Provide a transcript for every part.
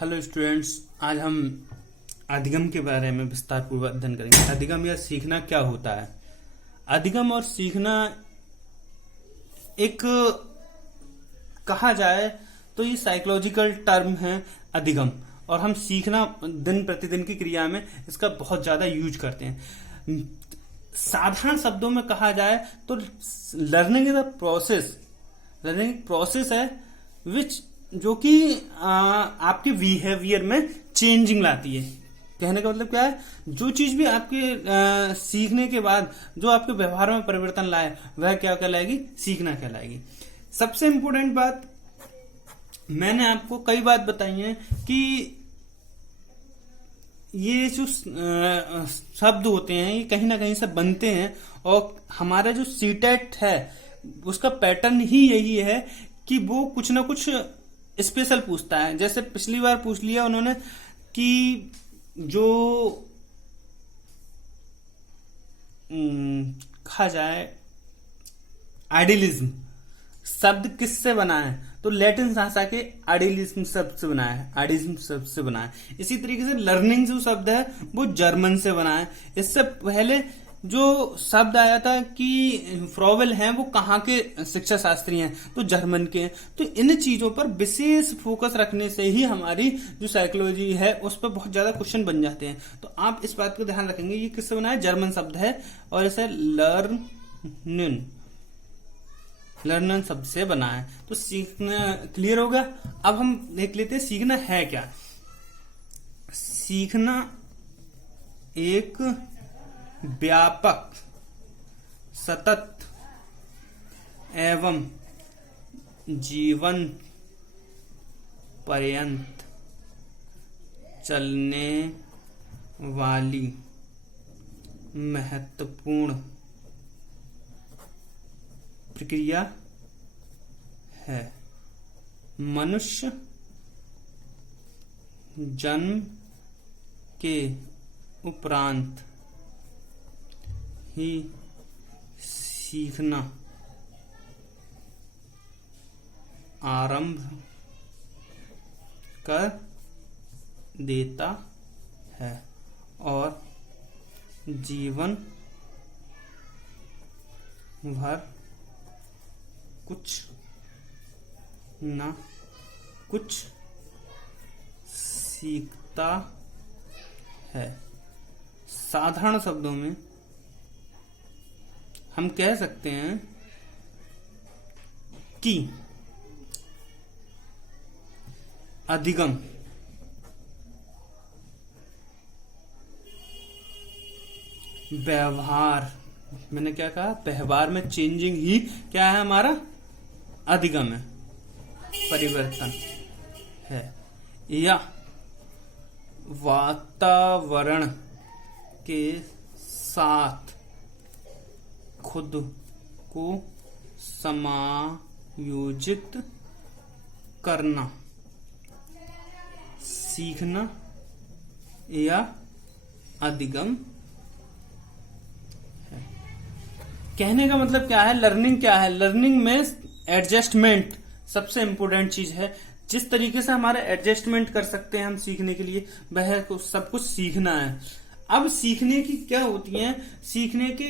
Hello students, आज हम अधिगम के बारे में विस्तार पूर्वक अध्ययन करेंगे। अधिगम या सीखना क्या होता है। अधिगम और सीखना एक कहा जाए तो ये साइकोलॉजिकल टर्म है अधिगम, और हम सीखना दिन प्रतिदिन की क्रिया में इसका बहुत ज्यादा यूज करते हैं। साधारण शब्दों में कहा जाए तो learning is a process, learning process है विच जो कि आपके बिहेवियर में चेंजिंग लाती है। कहने का मतलब क्या है, जो चीज भी आपके सीखने के बाद जो आपके व्यवहार में परिवर्तन लाए वह क्या कहलाएगी, सीखना कहलाएगी। सबसे इंपॉर्टेंट बात मैंने आपको कई बात बताई है कि ये जो शब्द होते हैं ये कहीं ना कहीं से बनते हैं, और हमारा जो सीटेट है उसका पैटर्न ही यही है कि वो कुछ ना कुछ स्पेशल पूछता है। जैसे पिछली बार पूछ लिया उन्होंने कि जो कहा जाए आइडियलिज्म शब्द किससे बना है, तो लैटिन भाषा के आइडियलिज्म शब्द से बना है, आइडियलिज्म शब्द से बना है। इसी तरीके से लर्निंग जो शब्द है वो जर्मन से बना है। इससे पहले जो शब्द आया था कि फ्रॉवेल हैं वो कहाँ के शिक्षा शास्त्री हैं, तो जर्मन के हैं। तो इन चीजों पर विशेष फोकस रखने से ही हमारी जो साइकोलॉजी है उस पर बहुत ज्यादा क्वेश्चन बन जाते हैं। तो आप इस बात को ध्यान रखेंगे, ये किससे बना है, जर्मन शब्द है, और इसे लर्नन शब्द से बना है। तो सीखना क्लियर हो गया। अब हम देख लेते हैं सीखना है क्या। सीखना एक व्यापक, सतत एवं जीवन पर्यंत चलने वाली महत्वपूर्ण प्रक्रिया है। मनुष्य जन्म के उपरांत ही सीखना आरंभ कर देता है और जीवन भर कुछ न कुछ सीखता है। साधारण शब्दों में हम कह सकते हैं कि अधिगम व्यवहार, मैंने क्या कहा, व्यवहार में चेंजिंग ही क्या है, हमारा अधिगम है, परिवर्तन है, या वातावरण के साथ खुद को समायोजित करना सीखना या अधिगम है। कहने का मतलब क्या है, लर्निंग क्या है, लर्निंग में एडजस्टमेंट सबसे इंपॉर्टेंट चीज है। जिस तरीके से हमारा एडजस्टमेंट कर सकते हैं हम सीखने के लिए, वह सब कुछ सीखना है। अब सीखने की क्या होती है, सीखने के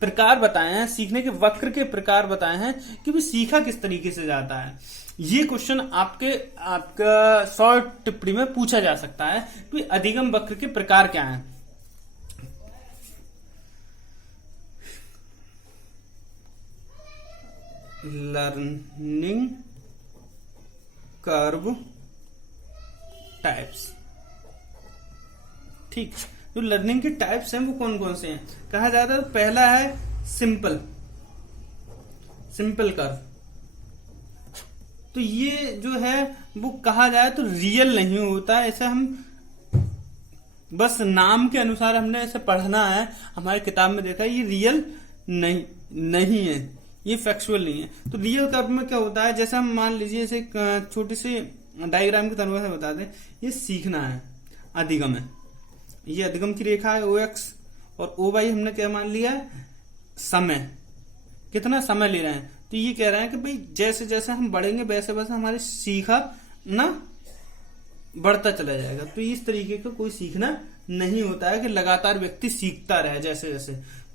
प्रकार बताए हैं, सीखने के वक्र के प्रकार बताए हैं कि भी सीखा किस तरीके से जाता है। ये क्वेश्चन आपका शॉर्ट टिप्पणी में पूछा जा सकता है कि अधिगम वक्र के प्रकार क्या हैं। लर्निंग कर्व टाइप्स, ठीक। जो लर्निंग के टाइप्स हैं वो कौन कौन से हैं, कहा जाता है तो पहला है सिंपल कर्व। तो ये जो है वो कहा जाए तो रियल नहीं होता है, ऐसा हम बस नाम के अनुसार हमने ऐसे पढ़ना है, हमारी किताब में देखा है, ये रियल नहीं है, ये फैक्चुअल नहीं है। तो रियल कर्व में क्या होता है, जैसे हम मान लीजिए ऐसे छोटी सी डायग्राम के तरह से बता दें, ये सीखना है, अधिगम है, ये अधिगम की रेखा है OX, और OY हमने क्या मान लिया है, समय, कितना समय ले रहे हैं। तो ये कह रहे हैं कि भाई जैसे जैसे हम बढ़ेंगे वैसे वैसे हमारी सीखा ना बढ़ता चला जाएगा। तो इस तरीके का कोई सीखना नहीं होता है कि लगातार व्यक्ति सीखता रहे जैसे जैसे।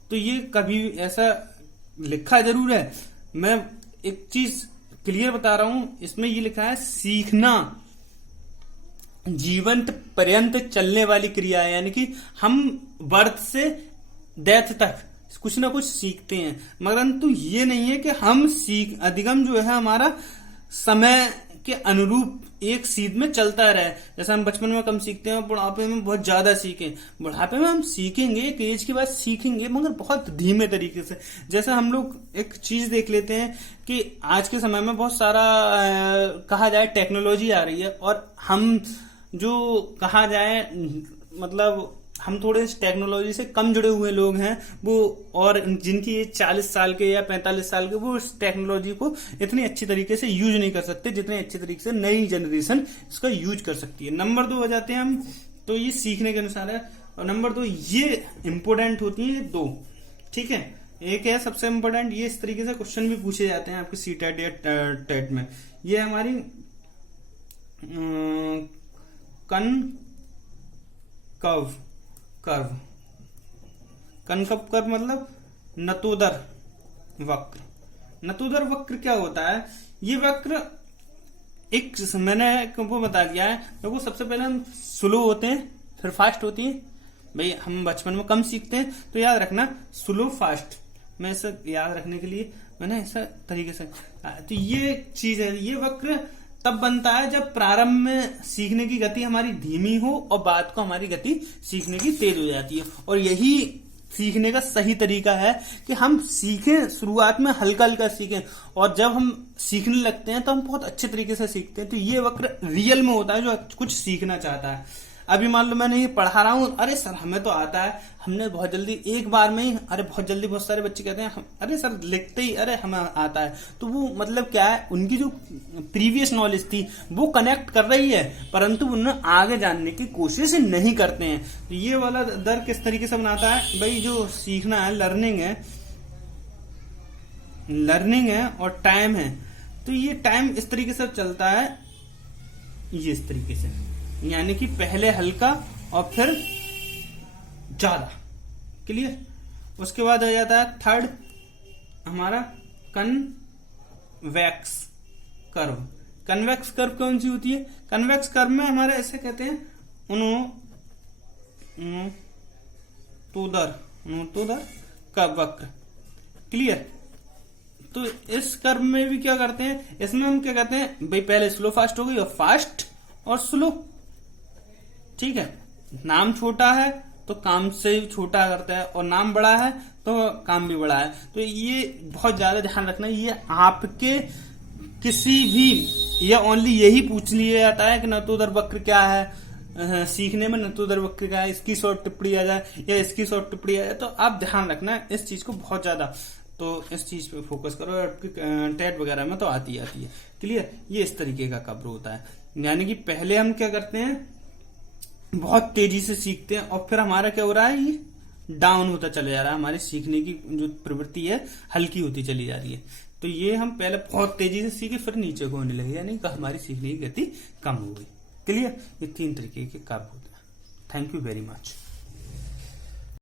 तो ये कभी ऐसा लिखा जरूर है, मैं एक चीज क्लियर बता रहा हूं, इसमें ये लिखा है सीखना जीवंत पर्यंत चलने वाली क्रिया है, यानी कि हम बर्थ से डेथ तक कुछ ना कुछ सीखते हैं, परंतु ये नहीं है कि हम अधिगम जो है हमारा समय के अनुरूप एक सीध में चलता रहे। जैसे हम बचपन में कम सीखते हैं, बुढ़ापे में बहुत ज्यादा सीखें। बुढ़ापे में हम सीखेंगे, एक एज के बाद सीखेंगे, मगर बहुत धीमे तरीके से। जैसे हम लोग एक चीज देख लेते हैं कि आज के समय में बहुत सारा कहा जाए टेक्नोलॉजी आ रही है, और हम जो कहा जाए मतलब हम थोड़े टेक्नोलॉजी से कम जुड़े हुए लोग हैं वो, और जिनकी एज 40 साल के या 45 साल के, वो इस टेक्नोलॉजी को इतनी अच्छी तरीके से यूज नहीं कर सकते जितने अच्छी तरीके से नई जनरेशन इसका यूज कर सकती है। नंबर 2 हो जाते हैं हम, तो ये सीखने के अनुसार है। और नंबर 2 ये इंपोर्टेंट होती है 2, ठीक है। एक है सबसे इंपोर्टेंट, ये इस तरीके से क्वेश्चन भी पूछे जाते हैं आपके सीटेट या टेट में। ये हमारी कनकव कर्व मतलब नतोदर वक्र। नतोदर वक्र क्या होता है? ये वक्र एक मैंने वो बता दिया है, देखो सबसे पहले हम स्लो होते हैं फिर फास्ट होती है। भाई हम बचपन में कम सीखते हैं, तो याद रखना स्लो फास्ट, मैं ऐसा याद रखने के लिए मैंने ऐसा तरीके से, तो ये चीज है। ये वक्र तब बनता है जब प्रारंभ में सीखने की गति हमारी धीमी हो और बाद को हमारी गति सीखने की तेज हो जाती है। और यही सीखने का सही तरीका है कि हम सीखें, शुरुआत में हल्का हल्का सीखें, और जब हम सीखने लगते हैं तो हम बहुत अच्छे तरीके से सीखते हैं। तो ये वक्र रियल में होता है जो कुछ सीखना चाहता है। अभी मान लो मैंने ये पढ़ा रहा हूँ, अरे सर हमें तो आता है, हमने बहुत जल्दी एक बार में ही, अरे बहुत जल्दी बहुत सारे बच्चे कहते हैं अरे सर लिखते ही अरे हमें आता है। तो वो मतलब क्या है, उनकी जो प्रीवियस नॉलेज थी वो कनेक्ट कर रही है, परंतु उन्हें आगे जानने की कोशिश नहीं करते हैं। तो ये वाला दर किस तरीके से बनाता है? भाई जो सीखना है, लर्निंग है और टाइम है। तो ये टाइम इस तरीके से चलता है, ये इस तरीके से, यानी कि पहले हल्का और फिर ज्यादा। क्लियर? उसके बाद आ जाता है थर्ड हमारा कन्वेक्स कर्व। कन्वेक्स कर्व कौन सी होती है? कन्वेक्स कर्व में हमारे ऐसे कहते हैं उन्नतोदर का वक्र। क्लियर? तो इस कर्व में भी क्या करते हैं, इसमें हम क्या कहते हैं, भाई पहले स्लो फास्ट हो गई और फास्ट और स्लो, ठीक है। नाम छोटा है तो काम से छोटा करता है, और नाम बड़ा है तो काम भी बड़ा है। तो ये बहुत ज्यादा ध्यान रखना, ये आपके किसी भी या ओनली यही पूछ लिया जाता है कि नतोदर वक्र क्या है, सीखने में नतोदर वक्र क्या है, इसकी शॉर्ट टिप्पणी आ जाए या इसकी शॉर्ट टिप्पणी आ जाए। तो आप ध्यान रखना इस चीज को बहुत ज्यादा, तो इस चीज पे फोकस करो। आपकी टेट वगैरह में तो आती है। क्लियर? ये इस तरीके का कब्र होता है, यानी कि पहले हम क्या करते हैं, बहुत तेजी से सीखते हैं, और फिर हमारा क्या हो रहा है, ये डाउन होता चला जा रहा है, हमारी सीखने की जो प्रवृत्ति है हल्की होती चली जा रही है। तो ये हम पहले बहुत तेजी से सीखे फिर नीचे को होने लगे, यानी कि हमारी सीखने की गति कम हो गई। क्लियर? ये 3 तरीके के कर्व होते हैं। Thank you very much.